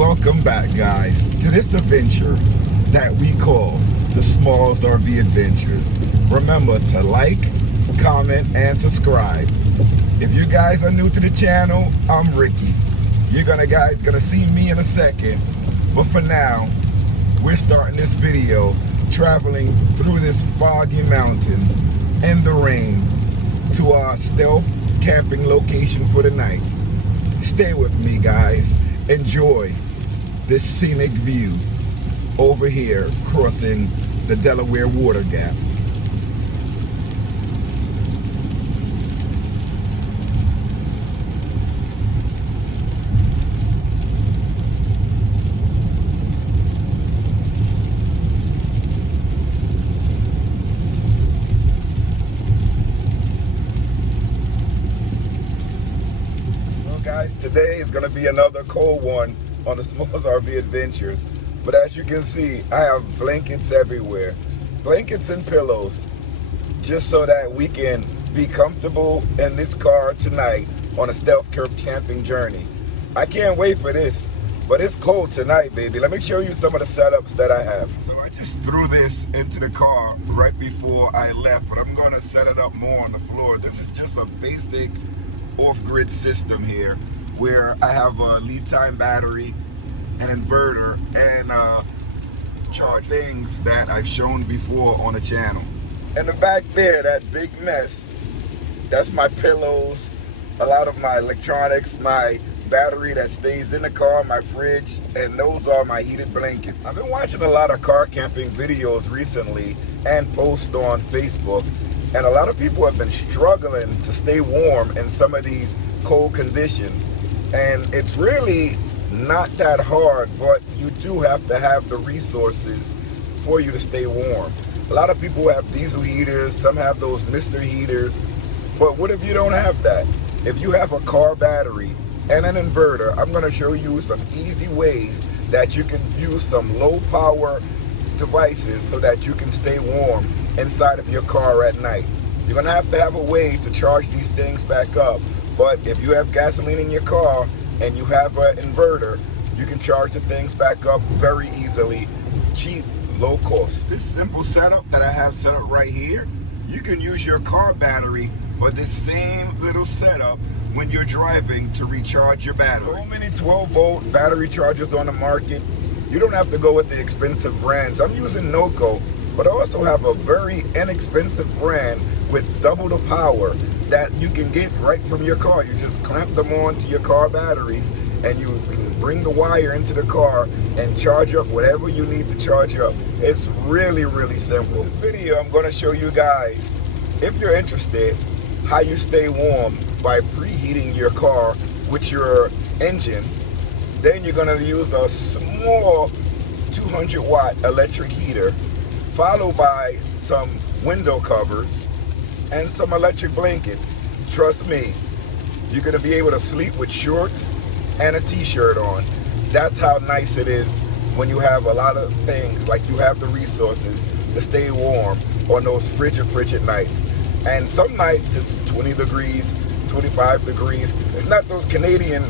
Welcome back, guys, to this adventure that we call the SmallsRV Adventures. Remember to like, comment, and subscribe. If you guys are new to the channel, I'm Ricky. You're guys gonna see me in a second, but for now, we're starting this video traveling through this foggy mountain in the rain to our stealth camping location for the night. Stay with me, guys. Enjoy this scenic view over here crossing the Delaware Water Gap. Guys, today is going to be another cold one on the SmallsRV Adventures, but as you can see, I have blankets everywhere, blankets and pillows, just so that we can be comfortable in this car tonight on a stealth camping journey. I can't wait for this, but it's cold tonight, baby. Let me show you some of the setups that I have. So I just threw this into the car right before I left, but I'm going to set it up more on the floor. This is just a basic off-grid system here where I have a lead time battery, an inverter, and charge things that I've shown before on the channel. In the back there, that big mess, that's my pillows, a lot of my electronics, my battery that stays in the car, my fridge, and those are my heated blankets. I've been watching a lot of car camping videos recently and posts on Facebook, and a lot of people have been struggling to stay warm in some of these cold conditions. And it's really not that hard, but you do have to have the resources for you to stay warm. A lot of people have diesel heaters, some have those Mr. heaters, but what if you don't have that? If you have a car battery and an inverter, I'm gonna show you some easy ways that you can use some low power devices so that you can stay warm inside of your car at night. You're gonna have to have a way to charge these things back up, but if you have gasoline in your car and you have an inverter, you can charge the things back up very easily, cheap, low cost. This simple setup that I have set up right here, you can use your car battery for this same little setup when you're driving to recharge your battery. So many 12-volt battery chargers on the market. You don't have to go with the expensive brands. I'm using NOCO, but I also have a very inexpensive brand with double the power that you can get right from your car. You just clamp them onto your car batteries and you can bring the wire into the car and charge up whatever you need to charge up. It's really, really simple. In this video, I'm gonna show you guys, if you're interested, how you stay warm by preheating your car with your engine. Then you're gonna use a small 200-watt electric heater, followed by some window covers and some electric blankets. Trust me, you're gonna be able to sleep with shorts and a t-shirt on. That's how nice it is when you have a lot of things, like you have the resources to stay warm on those frigid nights. And some nights it's 20 degrees, 25 degrees. It's not those Canadian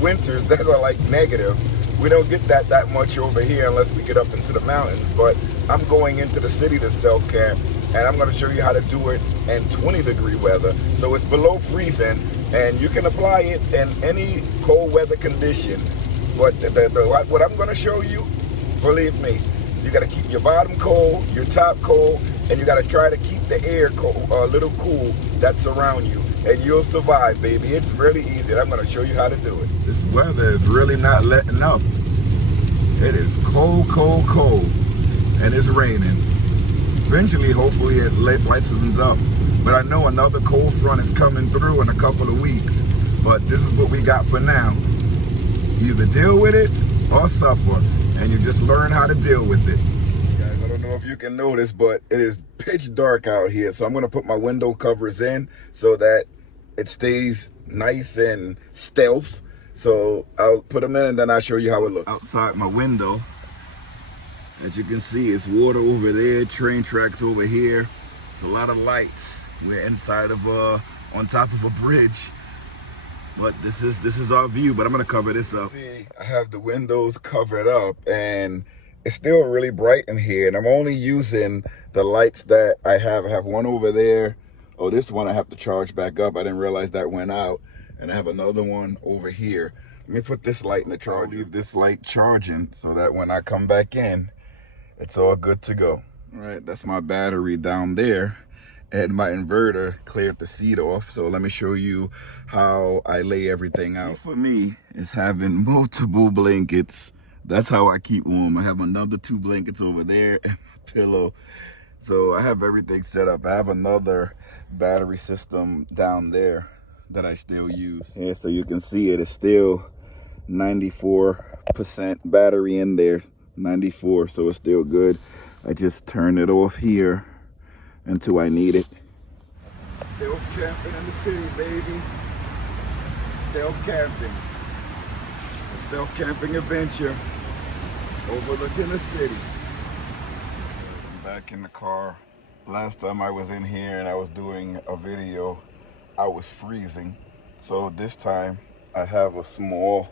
winters that are like negative. We don't get that much over here unless we get up into the mountains, but I'm going into the city to stealth camp, and I'm gonna show you how to do it in 20-degree weather. So it's below freezing, and you can apply it in any cold weather condition. But what I'm gonna show you, believe me, you gotta keep your bottom cold, your top cold, and you gotta try to keep the air cold, a little cool that's around you, and you'll survive, baby. It's really easy, and I'm gonna show you how to do it. This weather is really not letting up. It is cold, cold, cold, and it's raining. Eventually, hopefully it lightens up, but I know another cold front is coming through in a couple of weeks, but this is what we got for now. You either deal with it or suffer, and you just learn how to deal with it. Guys, I don't know if you can notice, but it is pitch dark out here, so I'm gonna put my window covers in so that it stays nice and stealth. So I'll put them in and then I'll show you how it looks. Outside my window, as you can see, it's water over there, train tracks over here. It's a lot of lights. We're inside of on top of a bridge. But this is our view, but I'm gonna cover this up. See, I have the windows covered up and it's still really bright in here, and I'm only using the lights that I have. I have one over there. Oh, this one I have to charge back up. I didn't realize that went out. And I have another one over here. Let me put this light in the charger. I'll leave this light charging so that when I come back in, it's all good to go. All right, that's my battery down there. And my inverter cleared the seat off. So let me show you how I lay everything out. For me, is having multiple blankets. That's how I keep warm. I have another 2 blankets over there and my pillow. So I have everything set up. I have another battery system down there that I still use. Yeah, so you can see it is still 94% battery in there. 94, so it's still good. I just turn it off here until I need it. Stealth camping in the city, baby. Stealth camping. It's a stealth camping adventure overlooking the city. I'm back in the car. Last time I was in here and I was doing a video, I was freezing. So this time I have a small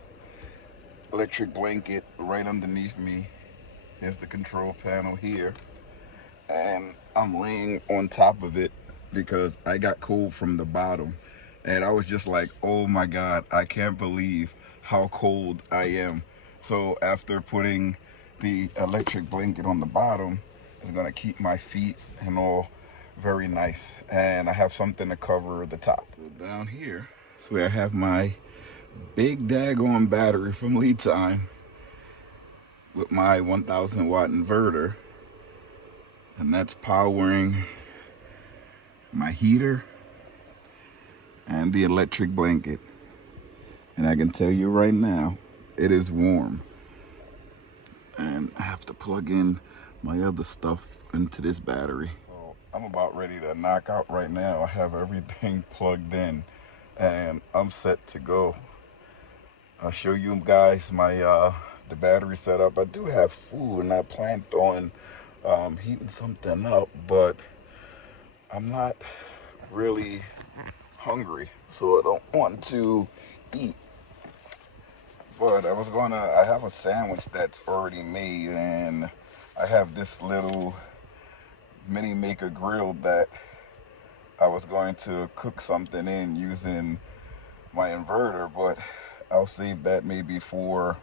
electric blanket right underneath me. Here's the control panel here. And I'm laying on top of it because I got cold from the bottom. And I was just like, oh my God, I can't believe how cold I am. So after putting the electric blanket on the bottom, it's gonna keep my feet and all very nice. And I have something to cover the top. So down here is where I have my big daggone battery from lead time with my 1000 watt inverter. And that's powering my heater and the electric blanket. And I can tell you right now, it is warm. And I have to plug in my other stuff into this battery. So I'm about ready to knock out right now. I have everything plugged in and I'm set to go. I'll show you guys my the battery setup. I do have food and I planned on heating something up, but I'm not really hungry, so I don't want to eat. But I have a sandwich that's already made, and I have this little mini maker grill that I was going to cook something in using my inverter, but I'll save that maybe for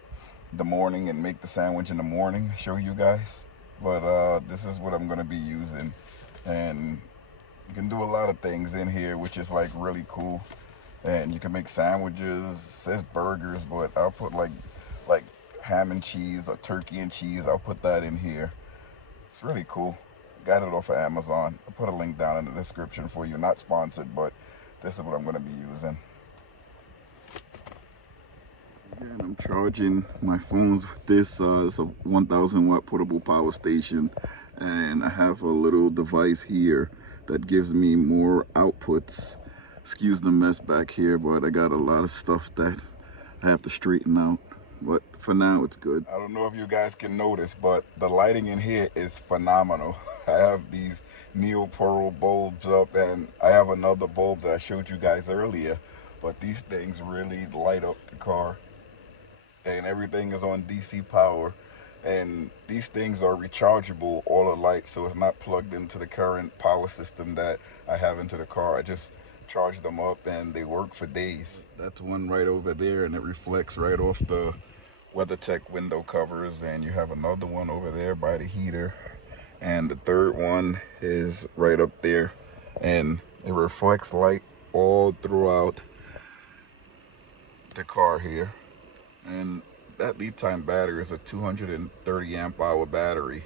the morning and make the sandwich in the morning, show you guys. But this is what I'm gonna be using, and you can do a lot of things in here, which is like really cool. And you can make sandwiches, it says burgers, but I'll put like ham and cheese or turkey and cheese. I'll put that in here. It's really cool. Got it off of Amazon. I'll put a link down in the description for you. Not sponsored, but this is what I'm gonna be using. And I'm charging my phones with this. It's a 1000 watt portable power station, and I have a little device here that gives me more outputs. Excuse the mess back here, but I got a lot of stuff that I have to straighten out. But for now, it's good. I don't know if you guys can notice, but the lighting in here is phenomenal. I have these neopearl bulbs up, and I have another bulb that I showed you guys earlier. But these things really light up the car. And everything is on DC power, and these things are rechargeable, all the lights, so it's not plugged into the current power system that I have into the car. I just charge them up and they work for days. That's one right over there, and it reflects right off the WeatherTech window covers. And you have another one over there by the heater, and the third one is right up there, and it reflects light all throughout the car here. And that lead time battery is a 230 amp hour battery.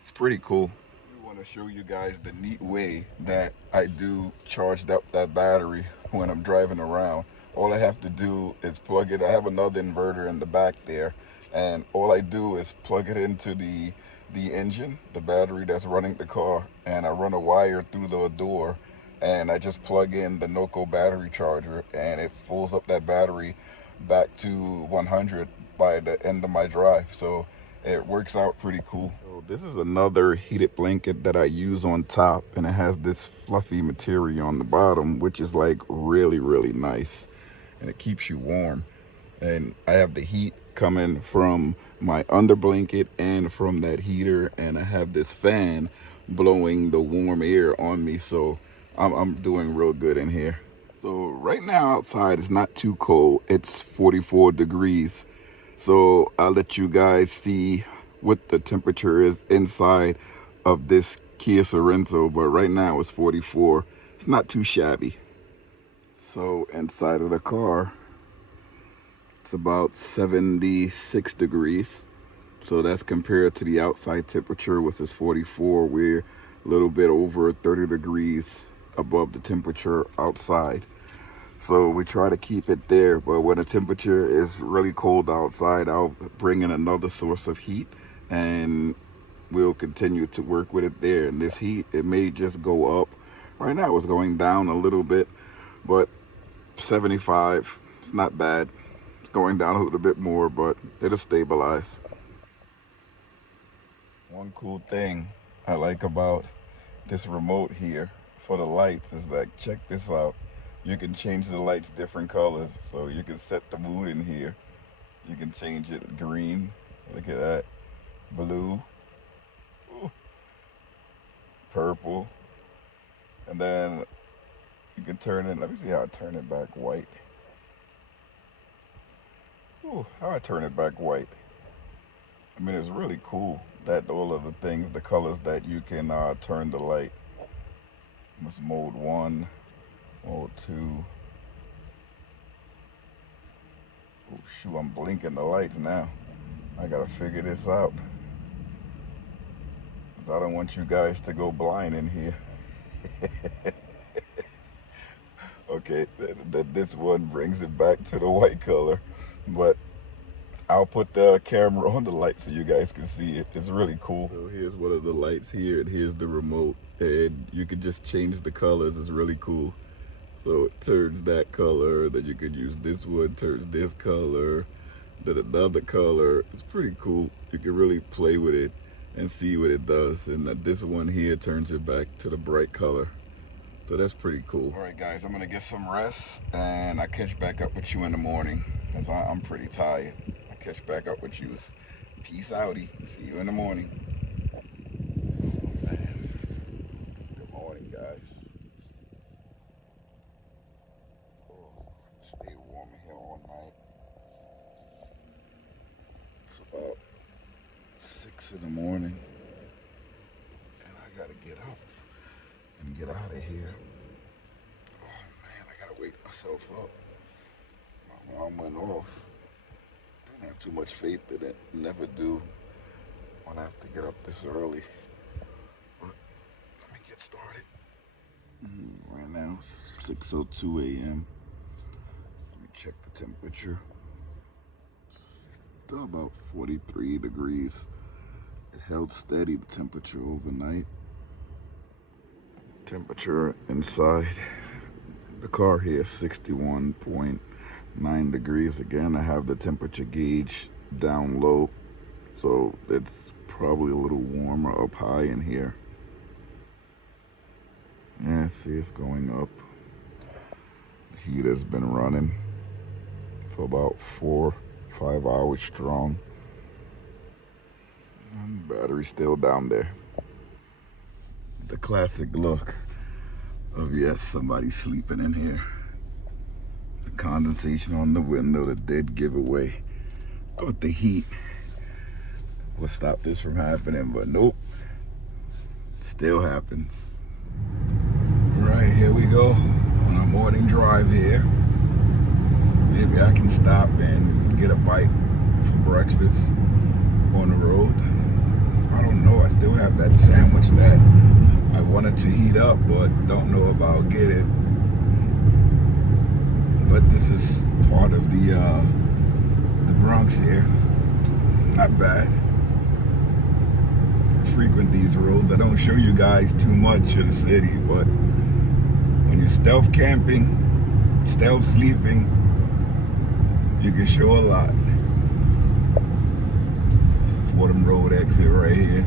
It's pretty cool. I want to show you guys the neat way that I do charge up that battery when I'm driving around. All I have to do is plug it. I have another inverter in the back there, and all I do is plug it into the engine, the battery that's running the car, and I run a wire through the door, and I just plug in the Noco battery charger, and it fills up that battery back to 100 by the end of my drive. So it works out pretty cool. So this is another heated blanket that I use on top, and it has this fluffy material on the bottom, which is like really nice. and it keeps you warm. And I have the heat coming from my under blanket and from that heater, and I have this fan blowing the warm air on me, so I'm doing real good in here. So right now outside it's not too cold. It's 44 degrees. So I'll let you guys see what the temperature is inside of this Kia Sorento, but right now it's 44. It's not too shabby. So inside of the car, it's about 76 degrees. So that's compared to the outside temperature, which is 44. We're a little bit over 30 degrees above the temperature outside. So we try to keep it there, but when the temperature is really cold outside, I'll bring in another source of heat and we'll continue to work with it there. And this heat, it may just go up. Right now it's going down a little bit, but 75, it's not bad. It's going down a little bit more, but it'll stabilize. One cool thing I like about this remote here for the lights is that, check this out. You can change the lights different colors. So you can set the mood in here. You can change it green. Look at that. Blue. Ooh. Purple. And then you can turn it. Let me see how I turn it back white. Ooh, how I turn it back white. I mean, it's really cool that all of the things, the colors that you can turn the light. It's mode 1. Mode 2. Oh shoot, I'm blinking the lights now. I gotta figure this out. I don't want you guys to go blind in here. Okay, this one brings it back to the white color, but I'll put the camera on the light so you guys can see it. It's really cool. So here's one of the lights here, and here's the remote, and you can just change the colors. It's really cool. So it turns that color, then you could use this one, turns this color, then another color. It's pretty cool. You can really play with it and see what it does. And this one here turns it back to the bright color. So that's pretty cool. All right, guys, I'm gonna get some rest and I'll catch back up with you in the morning because I'm pretty tired. I'll catch back up with you. Peace outie. See you in the morning. Good morning, guys. Stay warm here all night. It's about 6 in the morning and I gotta get up and get out of here. Oh man, I gotta wake myself up. My alarm went off. Didn't have too much faith in it. Never do when I have to get up this early. But let me get started. Right now, 6:02 a.m. Check the temperature. Still about 43 degrees. It held steady, the temperature overnight. Temperature inside the car here, 61.9 degrees. Again, I have the temperature gauge down low, so it's probably a little warmer up high in here. Yeah, see, it's going up. The heat has been running for about 4-5 hours strong. And the battery's still down there. The classic look of, yes, somebody sleeping in here. The condensation on the window, the dead giveaway. Thought the heat would stop this from happening, but nope. Still happens. Right, here we go on our morning drive here. Maybe I can stop and get a bite for breakfast on the road. I don't know. I still have that sandwich that I wanted to heat up, but don't know if I'll get it. But this is part of the Bronx here. Not bad. I frequent these roads. I don't show you guys too much of the city, but when you're stealth camping, stealth sleeping, you can show a lot. It's Fordham Road exit right here.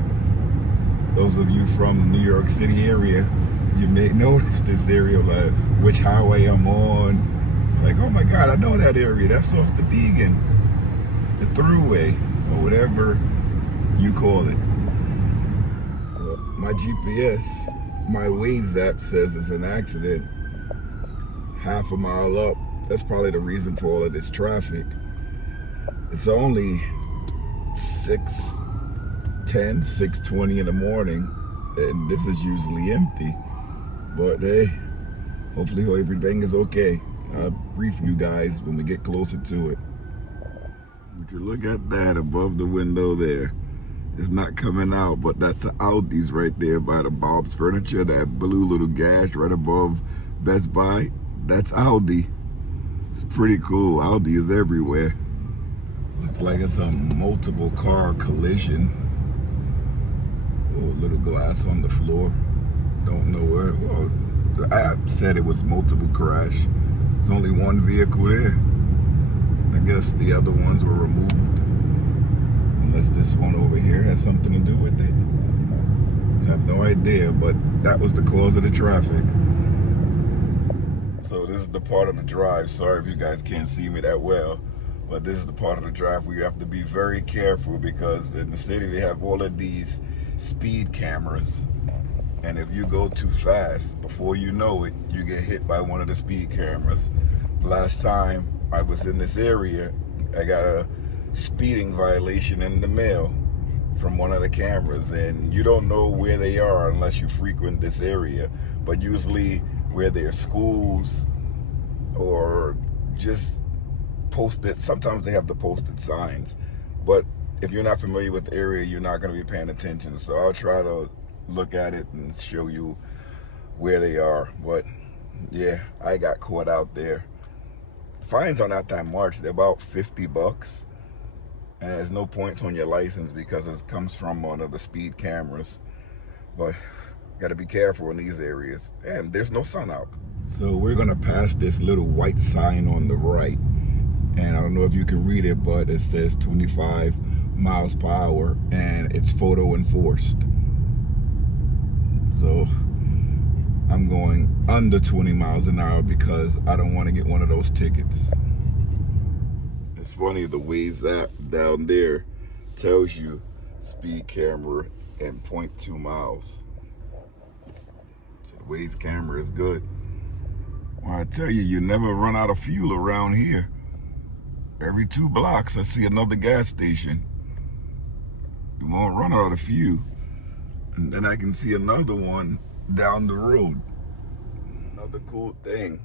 Those of you from New York City area, you may notice this area, like which highway I'm on. Like, oh my God, I know that area. That's off the Deegan, the throughway, or whatever you call it. My GPS, my Waze app says it's an accident half a mile up. That's probably the reason for all of this traffic. It's only 6:10, 6:20 in the morning, and this is usually empty. But hey, hopefully everything is okay. I'll brief you guys when we get closer to it. Would you look at that above the window there? It's not coming out, but that's the Audi's right there by the Bob's Furniture, that blue little gash right above Best Buy. That's Audi. It's pretty cool. Audi is everywhere. Looks like it's a multiple car collision. Oh, little glass on the floor. Don't know where. Well, the app said it was multiple crash. There's only one vehicle there. I guess the other ones were removed. Unless this one over here has something to do with it. I have no idea, but that was the cause of the traffic. So this is the part of the drive. Sorry if you guys can't see me that well, but this is the part of the drive where you have to be very careful, because in the city they have all of these speed cameras. And if you go too fast, before you know it, you get hit by one of the speed cameras. Last time I was in this area, I got a speeding violation in the mail from one of the cameras, and you don't know where they are unless you frequent this area. But usually where there's schools or just posted, sometimes they have the posted signs. But if you're not familiar with the area, you're not going to be paying attention. So I'll try to look at it and show you where they are. But yeah, I got caught out there. Fines are not that much. They're about 50 bucks. And there's no points on your license because it comes from one of the speed cameras. But got to be careful in these areas. And there's no sun out. So we're going to pass this little white sign on the right. And I don't know if you can read it, but it says 25 miles per hour. And it's photo enforced. So I'm going under 20 miles an hour because I don't want to get one of those tickets. It's funny, the Waze app down there tells you speed camera and 0.2 miles. So the Waze camera is good. Well, I tell you, you never run out of fuel around here. Every 2 blocks, I see another gas station. You won't run out of fuel. And then I can see another one down the road. Another cool thing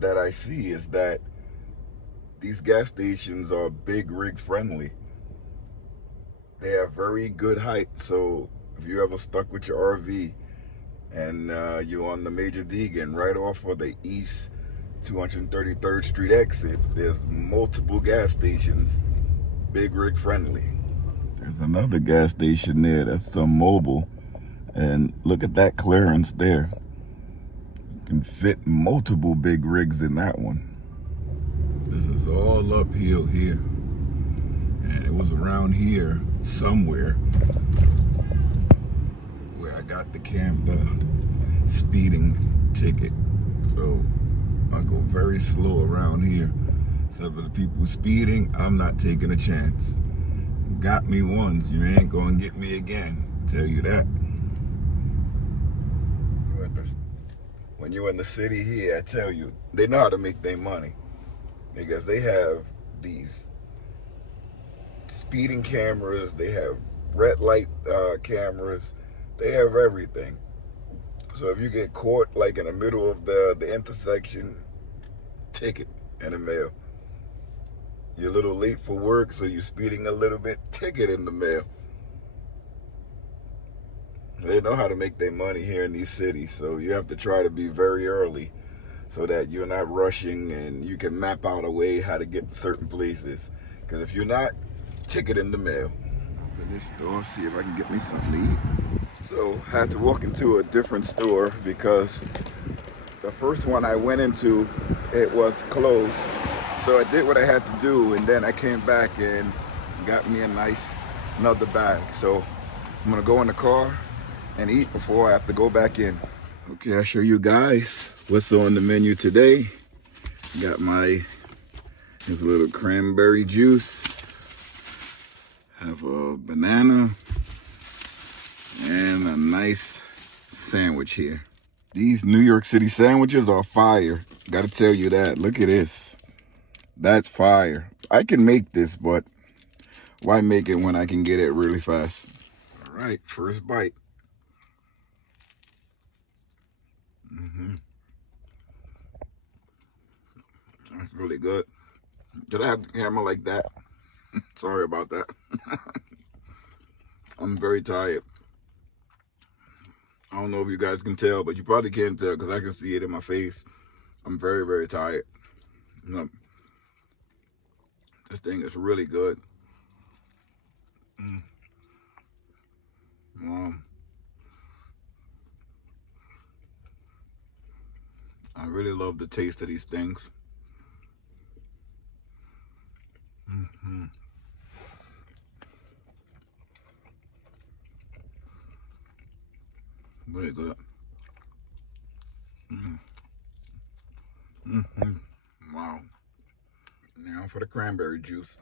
that I see is that these gas stations are big rig friendly. They have very good height, so if you're ever stuck with your RV and you're on the Major Deegan right off of the East 233rd Street exit, there's multiple gas stations, big rig friendly. There's another gas station there, that's some mobile, and look at that clearance there. You can fit multiple big rigs in that one. This is all uphill here, and it was around here somewhere where I got the speeding ticket. So I go very slow around here. So for the people speeding, I'm not taking a chance. Got me once, you ain't gonna get me again, tell you that. When you're in the city here, I tell you, they know how to make their money. Because they have these speeding cameras, they have red light cameras, they have everything. So if you get caught like in the middle of the intersection, ticket in the mail. You're a little late for work, so you're speeding a little bit, ticket in the mail. They know how to make their money here in these cities, so you have to try to be very early so that you're not rushing and you can map out a way how to get to certain places. Because if you're not, ticket in the mail. Open this store, see if I can get me something to eat. So I had to walk into a different store because the first one I went into, it was closed. So I did what I had to do, and then I came back and got me another bag. So I'm gonna go in the car and eat before I have to go back in. Okay, I'll show you guys what's on the menu today. Got his little cranberry juice. Have a banana and a nice sandwich here. These New York City sandwiches are fire. Gotta tell you that. Look at this. That's fire. I can make this, but why make it when I can get it really fast? All right, first bite. That's really good. Did I have the camera like that? Sorry about that. I'm very tired. I don't know if you guys can tell, but you probably can't tell because I can see it in my face. I'm very, very tired. This thing is really good. I really love the taste of these things. Really good. Wow. Now for the cranberry juice.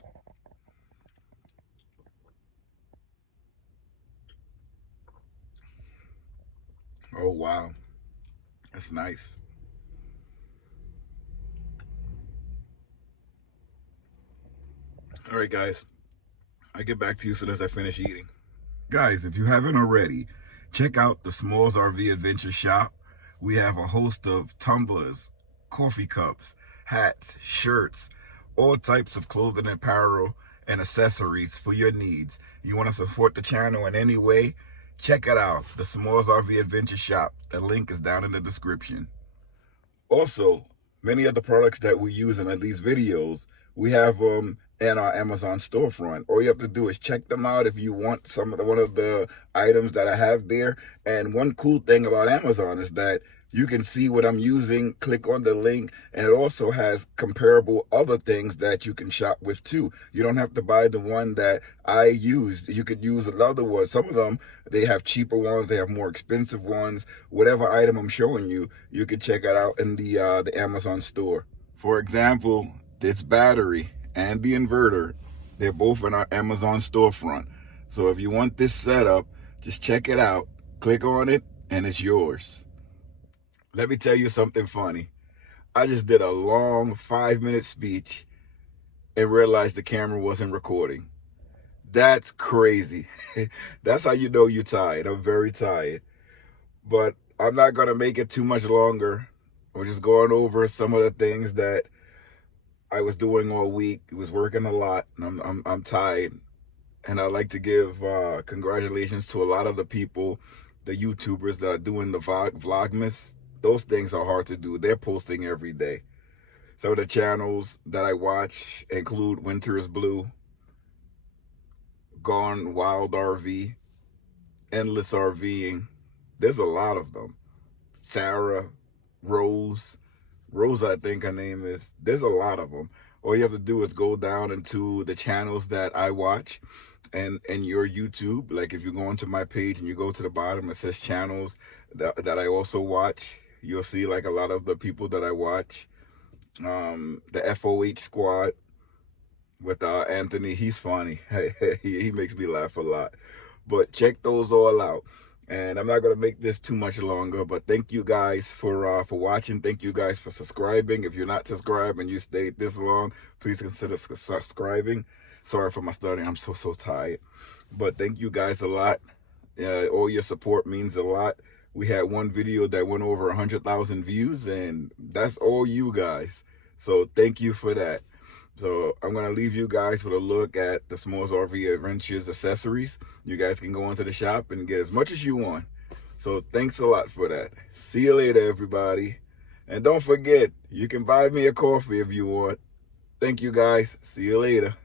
Oh, wow. That's nice. All right, guys. I'll get back to you as soon as I finish eating. Guys, if you haven't already, check out the SmallsRV Adventure Shop. We have a host of tumblers, coffee cups, hats, shirts, all types of clothing and apparel and accessories for your needs. You want to support the channel in any way? Check it out, the SmallsRV Adventure Shop. The link is down in the description. Also, many of the products that we use in these videos, we have in our Amazon storefront. All you have to do is check them out if you want one of the items that I have there. And one cool thing about Amazon is that you can see what I'm using, click on the link, and it also has comparable other things that you can shop with too. You don't have to buy the one that I used. You could use another one. Some of them, they have cheaper ones, they have more expensive ones. Whatever item I'm showing you, you can check it out in the Amazon store. For example, this battery and the inverter, they're both in our Amazon storefront. So if you want this setup, just check it out, click on it, and it's yours. Let me tell you something funny. I just did a long 5-minute speech and realized the camera wasn't recording. That's crazy. That's how you know you're tired. I'm very tired. But I'm not going to make it too much longer. We're just going over some of the things that I was doing all week. I was working a lot, and I'm tired. And I'd like to give congratulations to a lot of the people, the YouTubers that are doing the Vlogmas. Those things are hard to do. They're posting every day. Some of the channels that I watch include Winter's Blue, Gone Wild RV, Endless RVing. There's a lot of them. Sarah, Rose, I think her name is. There's a lot of them. All you have to do is go down into the channels that I watch and your YouTube. Like if you go into my page and you go to the bottom, it says channels that I also watch. You'll see like a lot of the people that I watch. The FOH squad with Anthony, he's funny. he makes me laugh a lot. But check those all out. And I'm not going to make this too much longer, but thank you guys for watching. Thank you guys for subscribing. If you're not subscribed and you stayed this long, please consider subscribing. Sorry for my stuttering. I'm so tired. But thank you guys a lot. All your support means a lot. We had one video that went over 100,000 views, and that's all you guys. So thank you for that. So I'm going to leave you guys with a look at the SmallsRV Adventures accessories. You guys can go into the shop and get as much as you want. So thanks a lot for that. See you later, everybody. And don't forget, you can buy me a coffee if you want. Thank you, guys. See you later.